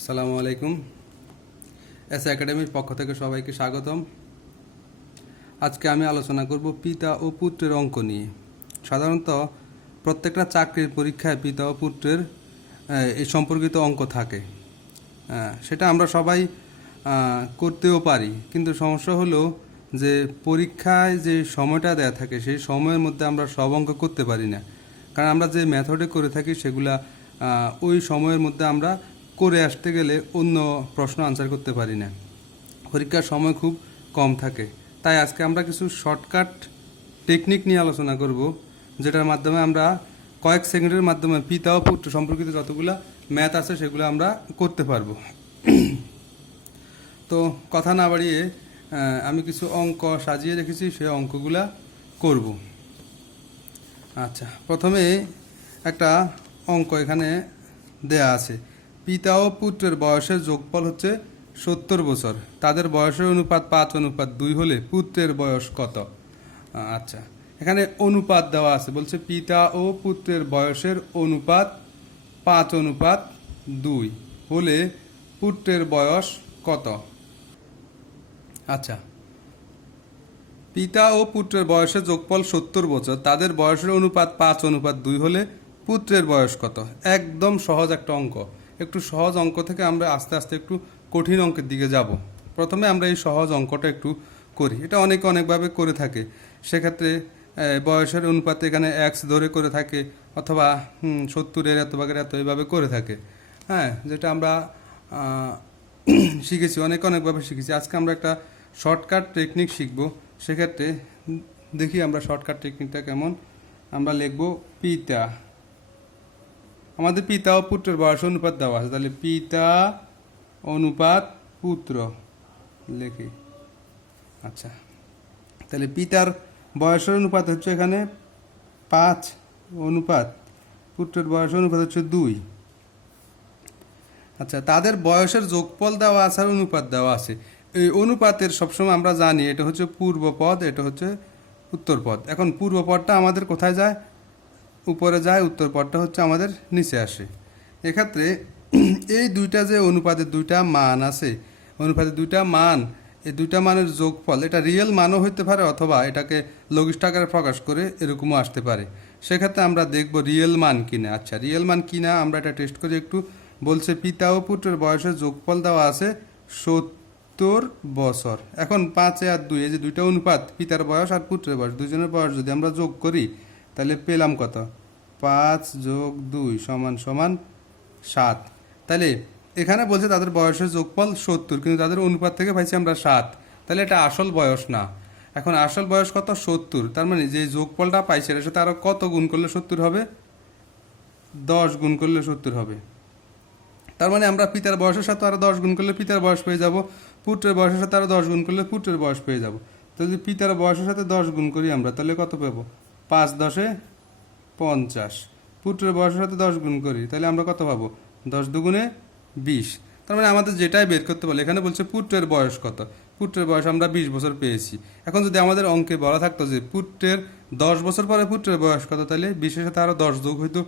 আসসালামু আলাইকুম। এস একাডেমির পক্ষ থেকে সবাইকে স্বাগতম। আজকে আমি আলোচনা করব পিতা ও পুত্রের অঙ্ক নিয়ে। সাধারণত প্রত্যেকটা চাকরির পরীক্ষায় পিতা ও পুত্রের এই সম্পর্কিত অঙ্ক থাকে। সেটা আমরা সবাই করতেও পারি, কিন্তু সমস্যা হলো যে পরীক্ষায় যে সময়টা দেয়া থাকে সেই সময়ের মধ্যে আমরা সব অঙ্ক করতে পারি না। কারণ আমরা যে মেথডে করে থাকি সেগুলা ওই সময়ের মধ্যে আমরা করে আসতে গেলে অন্য প্রশ্ন আনসার করতে পারি না। পরীক্ষার সময় খুব কম থাকে, তাই আজকে আমরা কিছু শর্টকাট টেকনিক নিয়ে আলোচনা করব, যেটার মাধ্যমে আমরা কয়েক সেকেন্ডের মাধ্যমে পিতা ও পুত্র সম্পর্কিত যতগুলো ম্যাথ আছে সেগুলো আমরা করতে পারবো। তো কথা না বাড়িয়ে আমি কিছু অঙ্ক সাজিয়ে রেখেছি, সেই অঙ্কগুলা করব। আচ্ছা, প্রথমে একটা অঙ্ক এখানে দেয়া আছে। পিতা ও পুত্রের বয়সের যোগফল হচ্ছে 70 বছর। তাদের বয়সের অনুপাত 5:2 হলে পুত্রের বয়স কত? আচ্ছা, এখানে অনুপাত দেওয়া আছে, বলছে পিতা ও পুত্রের বয়সের অনুপাত 5:2 হলে পুত্রের বয়স কত? আচ্ছা, পিতা ও পুত্রের বয়সের যোগফল 70 বছর, তাদের বয়সের অনুপাত 5:2 হলে পুত্রের বয়স কত? একদম সহজ একটা অঙ্ক। একটু সহজ অঙ্ক থেকে আমরা আস্তে আস্তে একটু কঠিন অঙ্কের দিকে যাব। প্রথমে আমরা এই সহজ অঙ্কটা একটু করি। এটা অনেকে অনেকভাবে করে থাকে। সেক্ষেত্রে বয়সের অনুপাতে এখানে এক্স ধরে করে থাকে, অথবা 70-এর এত ভাগের এত এইভাবে করে থাকে। হ্যাঁ, যেটা আমরা শিখেছি, অনেকভাবে শিখেছি। আজকে আমরা একটা শর্টকাট টেকনিক শিখব। সেক্ষেত্রে দেখি আমরা শর্টকাট টেকনিকটা কেমন। আমরা লিখব পিতা, আমাদের পিতা ও পুত্রের বয়স অনুপাত দেওয়া আছে, তাহলে পিতা অনুপাত পুত্র লিখি। আচ্ছা, তাহলে পিতার বয়সের অনুপাত হচ্ছে এখানে 5 অনুপাত পুত্রের বয়স অনুপাত হচ্ছে 2। আচ্ছা, তাদের বয়সের যোগফল দেওয়া আছে আর অনুপাত দেওয়া আছে। এই অনুপাতের সবসময় আমরা জানি এটা হচ্ছে পূর্ব পদ, এটা হচ্ছে উত্তর পদ। এখন পূর্ব পদটা আমাদের কোথায় যায়? উপরে যায়। উত্তর পদটা হচ্ছে আমাদের নিচে আসে। এক্ষেত্রে এই দুইটা যে অনুপাতের দুইটা মান আছে, অনুপাতের দুইটা মান, এই দুইটা মানের যোগফল, এটা রিয়েল মানও হইতে পারে, অথবা এটাকে লঘিষ্ঠ আকারে প্রকাশ করে এরকমও আসতে পারে। সেক্ষেত্রে আমরা দেখব রিয়েল মান কিনা। আচ্ছা, রিয়েল মান কিনা আমরা এটা টেস্ট করি একটু। বলছে পিতা ও পুত্রের বয়সের যোগফল দেওয়া আছে 70 বছর। এখন 5 আর 2, এই যে দুইটা অনুপাত, পিতার বয়স আর পুত্রের বয়স, দুজনের বয়স যদি আমরা যোগ করি তাহলে পেলাম কত? 5 + 2 = 7। তাহলে এখানে বলছে তাদের বয়সের যোগফল 70, কিন্তু তাদের অনুপাত থেকে পাইছি আমরা 7। তাহলে এটা আসল বয়স না। এখন আসল বয়স কত? 70। তার মানে যে যোগফলটা পাইছে এর সাথে আরো কত গুণ করলে 70 হবে? 10 গুণ করলে 70 হবে। তার মানে আমরা পিতার বয়সের সাথে আরো 10 গুণ করলে পিতার বয়স পেয়ে যাব, পুত্রের বয়সের সাথে আরো 10 গুণ করলে পুত্রের বয়স পেয়ে যাব। তো যদি পিতার বয়সের সাথে 10 গুণ করি আমরা, তাহলে কত পাবো? 5×10 = 50। পুত্রের বয়সের সাথে 10 গুণ করি, তাহলে আমরা কত পাবো? 10×2 = 20। তার মানে আমাদের যেটাই বের করতে বলে, এখানে বলছে পুত্রের বয়স কত। পুত্রের বয়স আমরা 20 বছর পেয়েছি। এখন যদি আমাদের অঙ্কে বলা থাকতো যে পুত্রের 10 বছর পরে পুত্রের বয়স কত, তাহলে 20-এর সাথে আরো 10 যোগ হইতো।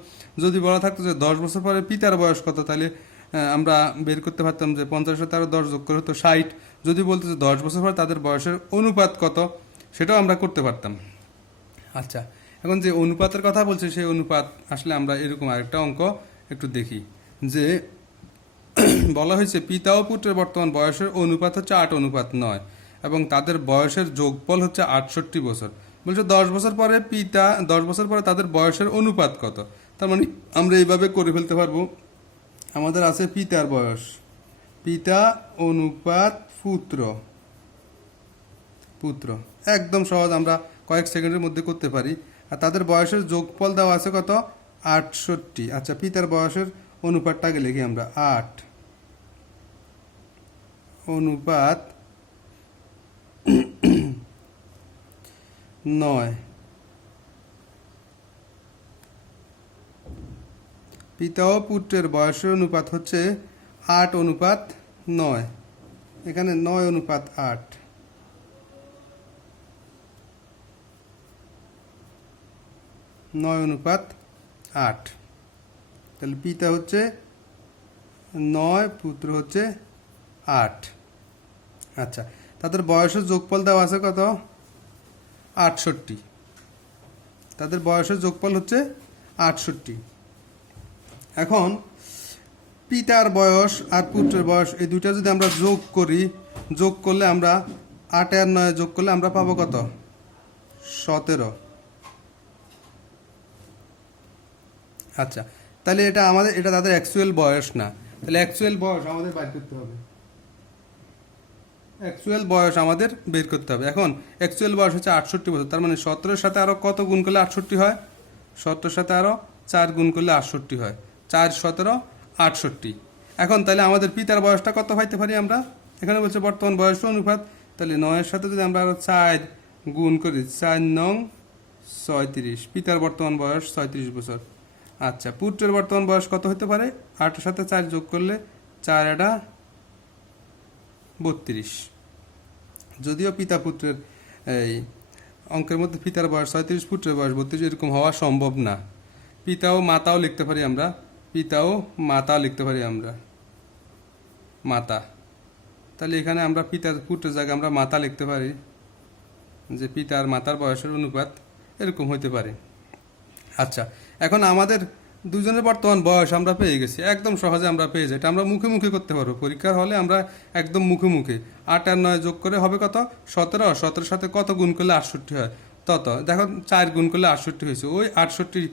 যদি বলা থাকতো যে 10 বছর পরে পিতার বয়স কত, তাহলে আমরা বের করতে পারতাম যে 50-এর সাথে আরো 10 যোগ করে হতো 60। যদি বলতো যে 10 বছর পর তাদের বয়সের অনুপাত কত, সেটাও আমরা করতে পারতাম। আচ্ছা, এখন যে অনুপাতের কথা বলছে সেই অনুপাত আসলে আমরা এরকম আরেকটা অঙ্ক একটু দেখি। যে বলা হয়েছে পিতা ও পুত্রের বর্তমান বয়সের অনুপাত হচ্ছে 8:9 এবং তাদের বয়সের যোগফল হচ্ছে 68 বছর। বলছে 10 বছর পরে 10 বছর পরে তাদের বয়সের অনুপাত কত। তার মানে আমরা এইভাবে করে ফেলতে পারবো। আমাদের আছে পিতার বয়স, পিতা অনুপাত পুত্র, পুত্র একদম সহজ, আমরা কয়েক সেকেন্ডের মধ্যে করতে পারি। আর তাদের বয়সের যোগফল দেওয়া আছে কত? 68। আচ্ছা, পিতার বয়সের অনুপাতটা আগে লিখি আমরা। 8 অনুপাত 9। পিতা ও পুত্রের বয়সের অনুপাত হচ্ছে 8:9। এখানে 9:8। 9:8। তাহলে পিতা হচ্ছে 9, পুত্র হচ্ছে 8। আচ্ছা, তাদের বয়সের যোগফল দেওয়া আছে কত? 68। তাদের বয়সের যোগফল হচ্ছে 68। এখন পিতার বয়স আর পুত্রের বয়স এই দুইটা যদি আমরা যোগ করি, যোগ করলে আমরা 8 আর 9 যোগ করলে আমরা পাবো কত? 17। আচ্ছা, তাহলে এটা তাদের অ্যাকচুয়াল বয়স না, তাহলে অ্যাকচুয়াল বয়স আমাদের বের করতে হবে। অ্যাকচুয়াল বয়স আমাদের বের করতে হবে। এখন অ্যাকচুয়াল বয়স হচ্ছে 68 বছর, তার মানে 17-এর সাথে আরো কত গুণ করলে 68 হয়? 17-এর সাথে আরো 4 গুণ করলে 68 হয়। 4, 17, 68। এখন তাহলে আমাদের পিতার বয়সটা কত পাইতে পারি আমরা? এখানে বলছে বর্তমান বয়স অনুপাত, তাহলে 9-এর সাথে যদি আমরা আরো 4 গুণ করি, 4 9 36, পিতার বর্তমান বয়স 36 বছর। আচ্ছা, পুত্রের বর্তমান বয়স কত হতে পারে? 8-এর সাথে 4 যোগ করলে 4 এটা 32। যদিও পিতা পুত্রের এই অঙ্কের মধ্যে পিতার বয়স 36, পুত্রের বয়স 32 এরকম হওয়া সম্ভব না। পিতা ও মাতাও লিখতে পারি আমরা, পিতা ও মাতা লিখতে পারি আমরা, মাতা। তাহলে এখানে আমরা পিতার পুত্রের জায়গায় আমরা মাতা লিখতে পারি, যে পিতার মাতার বয়সের অনুপাত এরকম হইতে পারে। আচ্ছা, এখন আমাদের দুজনের বর্তমান বয়স আমরা পেয়ে গেছি, একদম সহজে আমরা পেয়ে যাই। এটা আমরা মুখে মুখে করতে পারবো, পরীক্ষার হলে আমরা একদম মুখে মুখে 8 আর 9 যোগ করে হবে কত? 17। 17-এর সাথে কত গুণ করলে 68 হয়? তত দেখো 4 গুণ করলে 68 হয়েছে, ওই 68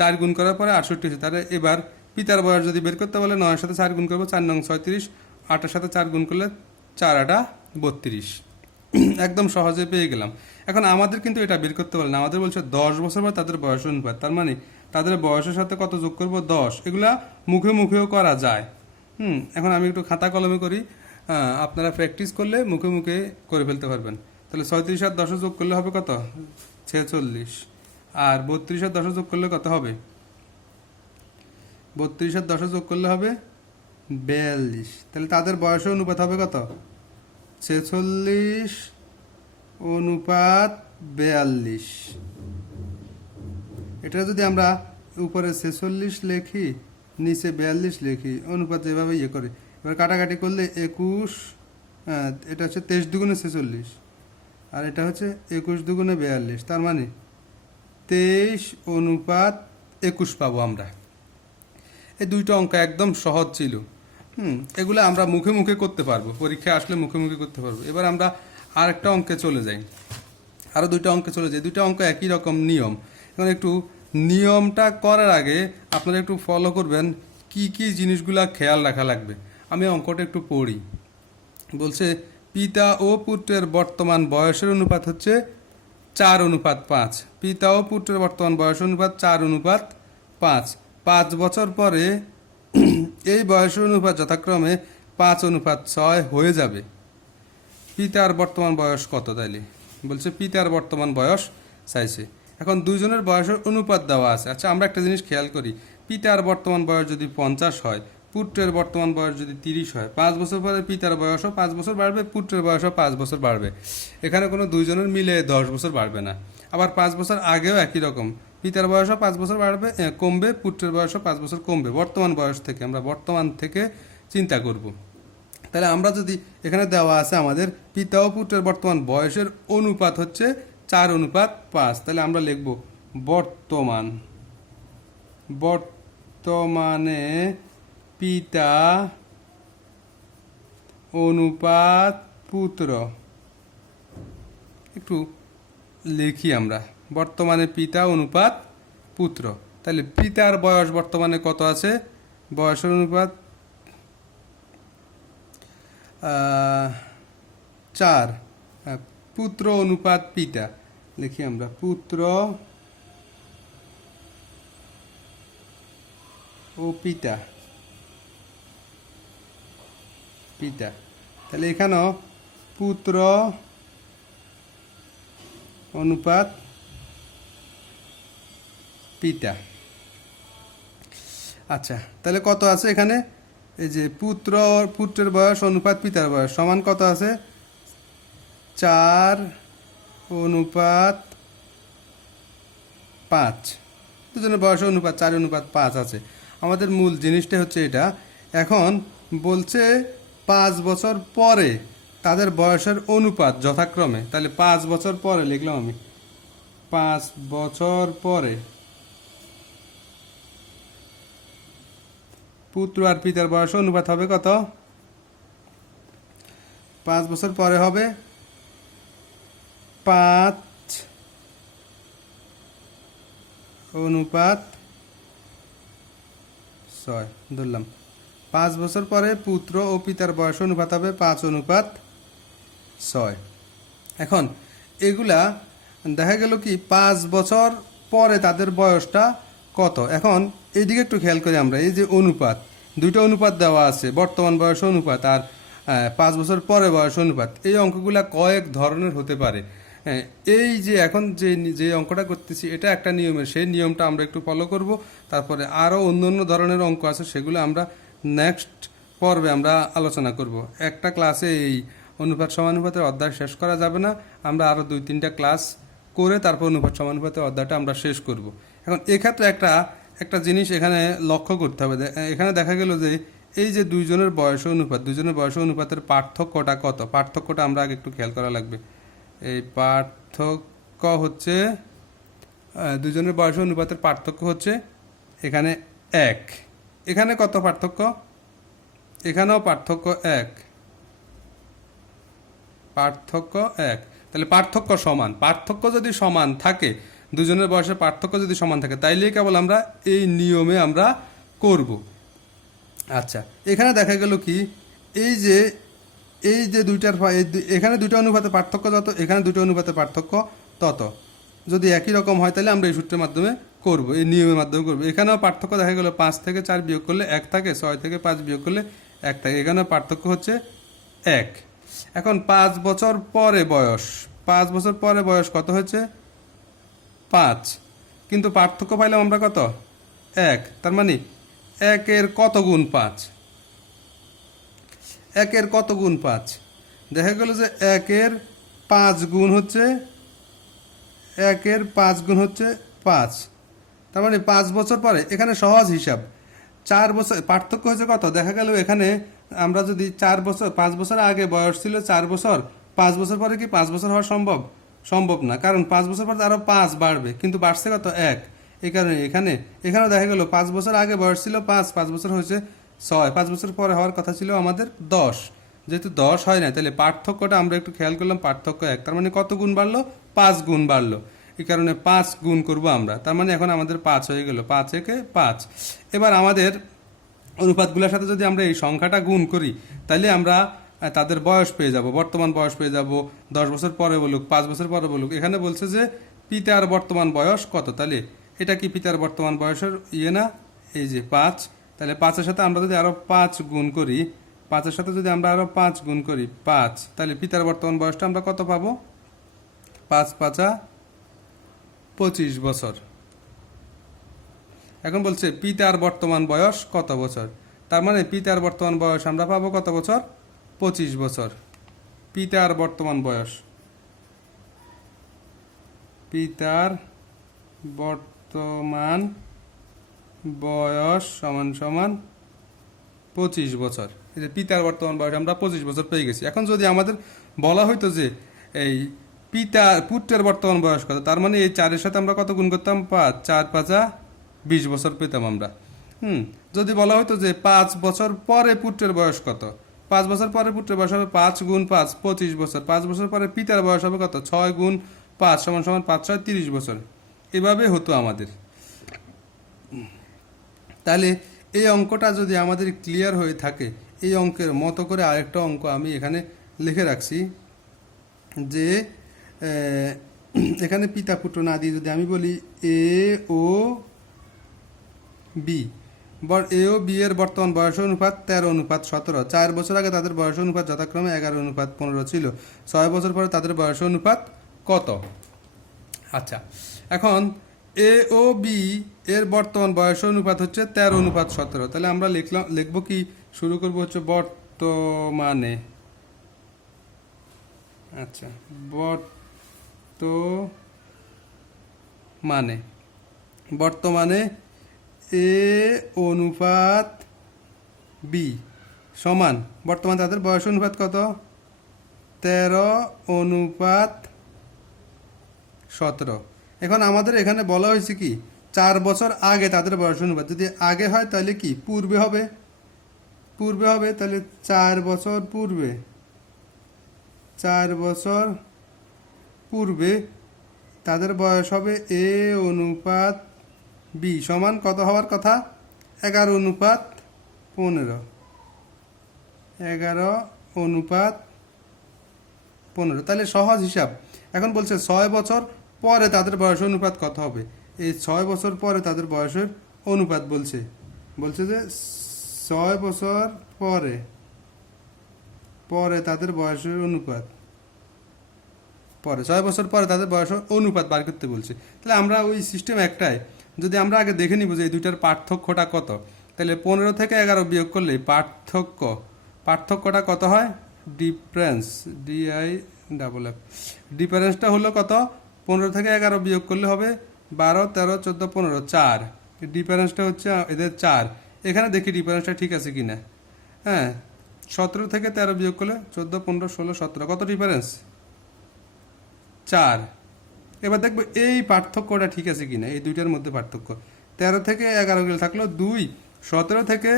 4 গুণ করার পরে 68 হয়েছে। তাহলে এবার পিতার বয়স যদি বের করতে বলে 9-এর সাথে 4 গুণ করবো, 4 9 36, 8-এর সাথে 4 গুণ করলে 4 8 32। একদম সহজে পেয়ে গেলাম। এখন আমাদের কিন্তু এটা বের করতে বলে না, আমাদের বলছে 10 বছর পর তাদের বয়স অনুপাত, তার মানে তাদের বয়সের সাথে কত যোগ করব? 10। এগুলা মুখে মুখেও করা যায়। এখন আমি একটু খাতা কলমে করি, আপনারা প্র্যাকটিস করলে মুখে মুখে করে ফেলতে পারবেন। তাহলে 36 আর 10 যোগ করলে হবে কত? 46। আর 32 আর 10 যোগ করলে কত হবে? 32 আর 10 যোগ করলে হবে 42। তাহলে তাদের বয়সের অনুপাত হবে কত? 46 অনুপাত 42। এটা যদি আমরা উপরে 46 লিখি, নিচে 42 লিখি, অনুপাত যেভাবে ইয়ে করে, এবার কাটাকাটি করলে 21, এটা হচ্ছে 23 দুগুণে 46, আর এটা হচ্ছে 21 দুগুণে 42, তার মানে 23 অনুপাত 21 পাবো আমরা। এই দুইটা অঙ্ক একদম সহজ ছিল। এগুলো আমরা মুখে মুখে করতে পারবো, পরীক্ষায় আসলে মুখে মুখে করতে পারবো। এবার আমরা আরেকটা অঙ্কে চলে যাই, আরও দুইটা অঙ্কে চলে যাই। দুইটা অঙ্ক একই রকম নিয়ম। এখন একটু নিয়মটা করার আগে আপনারা একটু ফলো করবেন কি কি জিনিসগুলা খেয়াল রাখা লাগবে। আমি অঙ্কটা একটু পড়ি। বলছে পিতা ও পুত্রের বর্তমান বয়সের অনুপাত হচ্ছে 4 অনুপাত 5। পিতা ও পুত্রের বর্তমান বয়স অনুপাত 4 অনুপাত 5। 5 বছর পরে এই বয়সের অনুপাত যথাক্রমে 5 অনুপাত 6 হয়ে যাবে। পিতার বর্তমান বয়স কত? তাইলে বলছে পিতার বর্তমান বয়স চাইছে। এখন দুইজনের বয়সের অনুপাত দেওয়া আছে। আচ্ছা, আমরা একটা জিনিস খেয়াল করি, পিতার বর্তমান বয়স যদি 50 হয়, পুত্রের বর্তমান বয়স যদি 30 হয়, 5 বছর পরে পিতার বয়সও 5 বছর বাড়বে, পুত্রের বয়সও 5 বছর বাড়বে। এখানে কোনো দুইজনের মিলে 10 বছর বাড়বে না। আবার 5 বছর আগেও একই রকম, পিতার বয়সও 5 বছর বাড়বে, কমবে, পুত্রের বয়সও 5 বছর কমবে। বর্তমান বয়স থেকে আমরা বর্তমান থেকে চিন্তা করব। তাহলে আমরা যদি এখানে দেওয়া আছে আমাদের পিতা ও পুত্রের বর্তমান বয়সের অনুপাত হচ্ছে 4 অনুপাত 5, তাহলে আমরা লিখব বর্তমানে পিতা অনুপাত পুত্র। একটু লিখি আমরা, বর্তমানে পিতা অনুপাত পুত্র। তাহলে পিতার বয়স বর্তমানে কত আছে? বয়সের অনুপাত 4। পুত্র অনুপাত পিতা লিখি আমরা, পুত্র ও পিতা। তাহলে এখানেও পুত্র অনুপাত পিতা। আচ্ছা, তাহলে কত আছে এখানে? এই যে পুত্রের বয়স অনুপাত পিতার বয়স সমান কত আছে? 4 অনুপাত 5। দুজনের বয়স অনুপাত 4 অনুপাত 5 আছে। আমাদের মূল জিনিসটা হচ্ছে এটা, এখন বলছে 5 বছর পরে তাদের বয়সের অনুপাত যথাক্রমে, তাহলে 5 বছর পরে লিখলাম আমি, 5 বছর পরে পুত্র আর পিতার বয়স অনুপাত হবে কত? 5 বছর পরে হবে 5:6 ধরলাম। 5 বছর পরে পুত্র ও পিতার বয়স অনুপাত হবে 5:6। এখন এগুলা দেখা গেল কি 5 বছর পরে তাদের বয়সটা কত। এখন এইদিকে একটু খেয়াল করি আমরা, এই যে অনুপাত, দুইটা অনুপাত দেওয়া আছে, বর্তমান বয়স অনুপাত আর 5 বছর পরে বয়স অনুপাত। এই অঙ্কগুলা কয়েক ধরনের হতে পারে। এই যে এখন যে অঙ্কটা করতেছি এটা একটা নিয়মের, সেই নিয়মটা আমরা একটু ফলো করব। তারপরে আরও অন্য অন্য ধরনের অঙ্ক আছে, সেগুলো আমরা নেক্সট পর্বে আমরা আলোচনা করব। একটা ক্লাসে এই অনুপাত সমানুপাতের অধ্যায় শেষ করা যাবে না, আমরা আরও 2-3টা ক্লাস করে তারপর অনুপাত সমানুপাতের অধ্যায়টা আমরা শেষ করব। এখন এক্ষেত্রে একটা জিনিস এখানে লক্ষ্য করতে হবে। এখানে দেখা গেল যে এই যে দুইজনের বয়স অনুপাতের পার্থক্যটা কত, পার্থক্যটা আমরা আগে একটু খেয়াল করা লাগবে। এই পার্থক্য হচ্ছে দুজনের বয়স অনুপাতের পার্থক্য হচ্ছে এখানে 1। এখানে কত পার্থক্য? এখানেও পার্থক্য 1, পার্থক্য 1। তাহলে পার্থক্য সমান, পার্থক্য যদি সমান থাকে, দুজনের বয়সের পার্থক্য যদি সমান থাকে, তাইলেই কেবল আমরা এই নিয়মে আমরা করব। আচ্ছা, এখানে দেখা গেল কি এই যে দুইটার এখানে দুটো অনুপাতের পার্থক্য যত, এখানে দুটো অনুপাতের পার্থক্য তত। যদি একই রকম হয় তাহলে আমরা এই সূত্রের মাধ্যমে করব, এই নিয়মের মাধ্যমে করব। এখানেও পার্থক্য দেখা গেল 5 থেকে 4 বিয়োগ করলে 1 থাকে, 6 থেকে 5 বিয়োগ করলে 1 থাকে। এখানেও পার্থক্য হচ্ছে 1। এখন 5 বছর পরে বয়স, 5 বছর পরে বয়স কত হয়েছে? 5। কিন্তু পার্থক্য পাইলাম আমরা কত? 1। তার মানে 1-এর কত গুণ 5? 1-এর কত গুণ 5? দেখা গেল যে 1-এর 5 গুণ হচ্ছে 1-এর 5 গুণ হচ্ছে 5। তার মানে 5 বছর পরে, এখানে সহজ হিসাব, 4 বছর পার্থক্য হয়েছে কত? দেখা গেল এখানে আমরা যদি 4 বছর, 5 বছর আগে বয়স ছিল 4 বছর, 5 বছর পরে কি 5 বছর হওয়া সম্ভব না, কারণ 5 বছর পরে আরও 5 বাড়বে, কিন্তু বাড়ছে কত? 1। এই কারণে এখানেও দেখা গেল 5 বছর আগে বয়স ছিল 5 বছর হয়েছে 6, 5 বছর পরে হওয়ার কথা ছিল আমাদের 10। যেহেতু 10 হয় না, তাহলে পার্থক্যটা আমরা একটু খেয়াল করলাম, পার্থক্য 1। তার মানে কত গুণ বাড়লো? 5 গুণ বাড়লো। এই কারণে 5 গুণ করব আমরা, তার মানে এখন আমাদের 5 হয়ে গেল, 5-এ-5। এবার আমাদের অনুপাতগুলোর সাথে যদি আমরা এই সংখ্যাটা গুণ করি, তাহলে আমরা তাদের বয়স পেয়ে যাব, বর্তমান বয়স পেয়ে যাব। 10 বছর পরে বলুক, 5 বছর পরে বলুক, এখানে বলছে যে পিতার বর্তমান বয়স কত। তাহলে এটা কি পিতার বর্তমান বয়সের না, এই যে 5। তাহলে 5-এর সাথে আমরা যদি আরও 5 গুণ করি, 5-এর সাথে যদি আমরা আরও 5 গুণ করি, 5, তাহলে পিতার বর্তমান বয়সটা আমরা কত পাবো? 5-5-25 বছর। এখন বলছে পিতার বর্তমান বয়স কত বছর, তার মানে পিতার বর্তমান বয়স আমরা পাবো কত বছর? 25 বছর। পিতার বর্তমান বয়স, পিতার বর্তমান বয়স সমান সমান 25 বছর। এই যে পিতার বর্তমান বয়স আমরা 25 বছর পেয়ে গেছি। এখন যদি আমাদের বলা হইতো যে এই পুত্রের বর্তমান বয়স কত, তার মানে এই 4-এর সাথে আমরা কত গুণ করতাম? 5, 4-5-20 বছর পেতাম আমরা। যদি বলা হতো যে 5 বছর পরে পুত্রের বয়স কত, 5 বছর পরে পুত্রের বয়স হবে 5 গুণ 5, 25 বছর। 5 বছর পরে পিতার বয়স হবে কত? 6 গুণ 5 সমান সমান 5-6 30 বছর। এভাবে হতো আমাদের। তাহলে এই অঙ্কটা যদি আমাদের ক্লিয়ার হয়ে থাকে, এই অঙ্কের মতো করে আরেকটা অঙ্ক আমি এখানে লিখে রাখছি, যে এখানে পিতা পুত্র না দিয়ে যদি আমি বলি এ ও বি, এ ও বি এর বর্তমান বয়স অনুপাত 13:17। 4 বছর আগে তাদের বয়স অনুপাত যথাক্রমে 11:15 ছিল। 6 বছর পরে তাদের বয়স অনুপাত কত? আচ্ছা, এখন এ ও বি এর বর্তমান বয়স অনুপাত হচ্ছে 13:17। তাহলে আমরা লিখবো কি, শুরু করবো হচ্ছে বর্তমানে। আচ্ছা, বর্তমানে এ অনুপাত বি সমান বর্তমান তাদের বয়স অনুপাত কত 13:17। এখন আমাদের এখানে বলা হয়েছে কি 4 বছর আগে তাদের বয়স অনুপাত, যদি আগে হয় তাহলে কি পূর্বে হবে, তাহলে 4 বছর পূর্বে, 4 বছর পূর্বে তাদের বয়স হবে এ অনুপাত বি সমান কত হওয়ার কথা 11:15, 11:15। তাহলে সহজ হিসাব। এখন বলছে 6 বছর পরে তাদের বয়স অনুপাত কত হবে, এই 6 বছর পরে তাদের বয়সের অনুপাত বলছে যে 6 বছর পরে তাদের বয়সের অনুপাত, 6 বছর পরে তাদের বয়সের অনুপাত বার করতে বলছে। তাহলে আমরা ওই সিস্টেম একটাই, যদি আমরা আগে দেখে নিব যে এই দুইটার পার্থক্যটা কত, তাহলে 15 থেকে 11 বিয়োগ করলে পার্থক্যটা কত হয়, ডিফারেন্সটা হলো কত, 15 থেকে 11 বিয়োগ করলে হবে 12, 13, 14, 15, 4। ডিফারেন্সটা হচ্ছে এদের 4। এখানে দেখি ডিফারেন্সটা ঠিক আছে কিনা। হ্যাঁ, 17 থেকে 13 বিয়োগ করলে 14, 15, 16, 17, কত ডিফারেন্স 4। এবার দেখবো এই পার্থক্যটা ঠিক আছে কিনা, এই দুইটার মধ্যে পার্থক্য 13 থেকে 11 গেলে থাকলো 2, 17 থেকে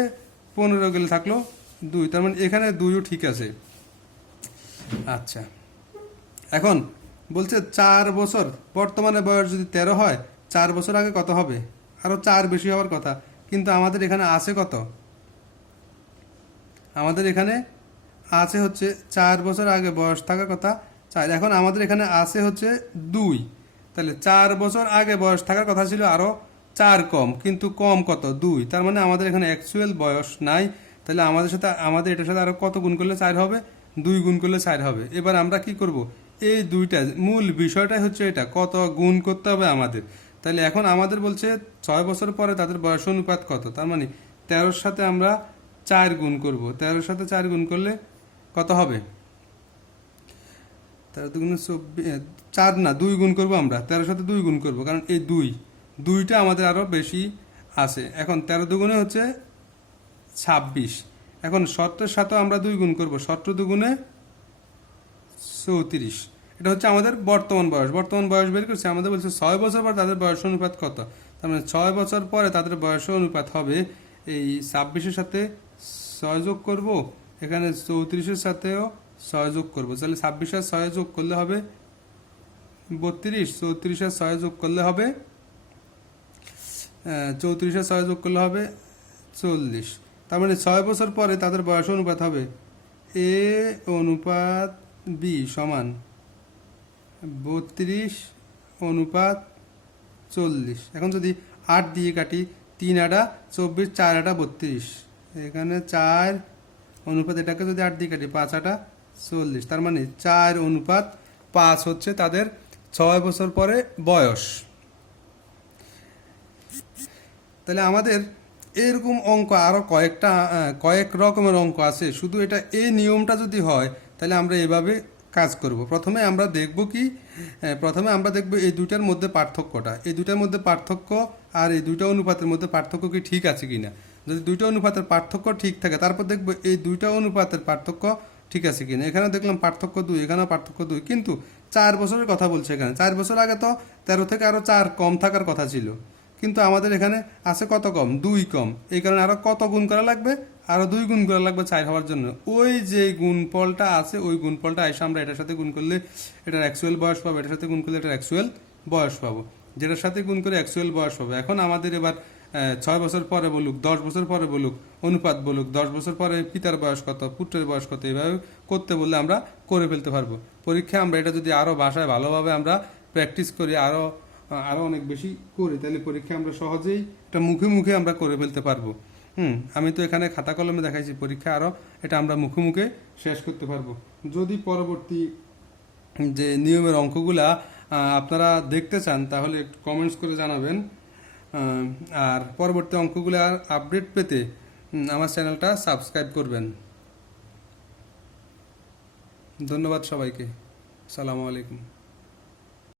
15 গেলে থাকলো 2, তার মানে এখানে 2ও ঠিক আছে। আচ্ছা, এখন বলছে 4 বছর বর্তমানে বয়স যদি 13 হয়, 4 বছর আগে কত হবে, আরও 4 বেশি হওয়ার কথা, কিন্তু আমাদের এখানে আছে কত, আমাদের এখানে আছে হচ্ছে 4 বছর আগে বয়স থাকার কথা 4, এখন আমাদের এখানে আছে হচ্ছে 2, তাহলে 4 বছর আগে বয়স থাকার কথা ছিল আরও 4 কম, কিন্তু কম কত 2, তার মানে আমাদের এখানে অ্যাকচুয়াল বয়স নাই। তাহলে আমাদের এটার সাথে আরও কত গুণ করলে 4 হবে, 2 গুণ করলে 4 হবে। এবার আমরা কি করব, এই দুইটা মূল বিষয়টাই হচ্ছে এটা, কত গুণ করতে হবে আমাদের। তাহলে এখন আমাদের বলছে 6 বছর পরে তাদের বয়স অনুপাত কত, তার মানে 13-র সাথে আমরা 4 গুণ করব, 13-র সাথে 4 গুণ করলে কত হবে, 13 দুগুণে 24, 4 না 2 গুণ করব আমরা, 13-র সাথে 2 গুণ করব, কারণ এই দুইটা আমাদের আরও বেশি আছে। এখন 13 দুগুণে হচ্ছে 26, এখন 17-র সাথেও আমরা 2 গুণ করব, 17 দুগুণে 34। এটা হচ্ছে আমাদের বর্তমান বয়স বের করছে। আমাদের বলছে 6 বছর পর তাদের বয়স অনুপাত কত, তার মানে 6 বছর পরে তাদের বয়স অনুপাত হবে এই 26-এর সাথে 6 যোগ করব, এখানে 34-এর সাথেও 6 যোগ করব, তাহলে 26 আর 6 যোগ করলে হবে 32, 34 আর 6 যোগ করলে হবে 34 আর 6 যোগ করলে হবে 40। তার মানে 6 বছর পরে তাদের বয়স অনুপাত হবে এ অনুপাত বি সমান 32:40। এখন যদি 8 দিয়ে কাটি, 3 আটা 24, 4 আটা 32, এখানে 4 অনুপাত, এটাকে যদি 8 দিয়ে কাটি 5 আটা 40, তার মানে 4:5 হচ্ছে তাদের 6 বছর পরে বয়স। তাহলে আমাদের এরকম অঙ্ক আরও কয়েক রকমের অঙ্ক আছে, শুধু এটা এই নিয়মটা যদি হয় তাহলে আমরা এভাবে কাজ করব। প্রথমে আমরা দেখব এই দুইটার মধ্যে পার্থক্যটা, এই দুইটার মধ্যে পার্থক্য আর এই দুইটা অনুপাতের মধ্যে পার্থক্য কি ঠিক আছে কিনা। যদি দুইটা অনুপাতের পার্থক্য ঠিক থাকে, তারপর দেখব এই দুইটা অনুপাতের পার্থক্য ঠিক আছে কিনা। এখানে দেখলাম পার্থক্য 2, এখানেও পার্থক্য 2, কিন্তু 4 বছরের কথা বলছে এখানে। 4 বছর আগে তো 13 থেকে আরও 4 কম থাকার কথা ছিল, কিন্তু আমাদের এখানে আছে কত কম, 2 কম। এই কারণে আরও কত গুণ করা লাগবে, আরও 2 গুণ করা লাগবে 4 হওয়ার জন্য। ওই যে গুণফলটা আছে, ওই গুণফলটা এসে আমরা এটার সাথে গুণ করলে এটার অ্যাকচুয়াল বয়স পাবো, এটার সাথে গুণ করলে এটার অ্যাকচুয়াল বয়স পাবো, যেটার সাথে গুণ করে অ্যাকচুয়াল বয়স পাবো। এখন আমাদের এবার 6 বছর পরে বলুক, 10 বছর পরে বলুক, অনুপাত বলুক, 10 বছর পরে পিতার বয়স কত, পুত্রের বয়স কত, এইভাবে করতে বললে আমরা করে ফেলতে পারবো। পরীক্ষায় আমরা এটা যদি আরও ভাষায় ভালোভাবে আমরা প্র্যাকটিস করি, আরও অনেক বেশি করি, তাহলে পরীক্ষায় আমরা সহজেই এটা মুখে আমরা করে ফেলতে পারবো। আমি তো এখানে খাতা কলমে দেখাইছি, পরীক্ষা আরও এটা আমরা মুখে শেষ করতে পারবো। যদি পরবর্তী যে নিয়মের অঙ্কগুলা আপনারা দেখতে চান তাহলে কমেন্টস করে জানাবেন। আর পরবর্তী অঙ্কগুলার আপডেট পেতে আমার চ্যানেলটা সাবস্ক্রাইব করবেন। ধন্যবাদ সবাইকে। আসসালামু আলাইকুম।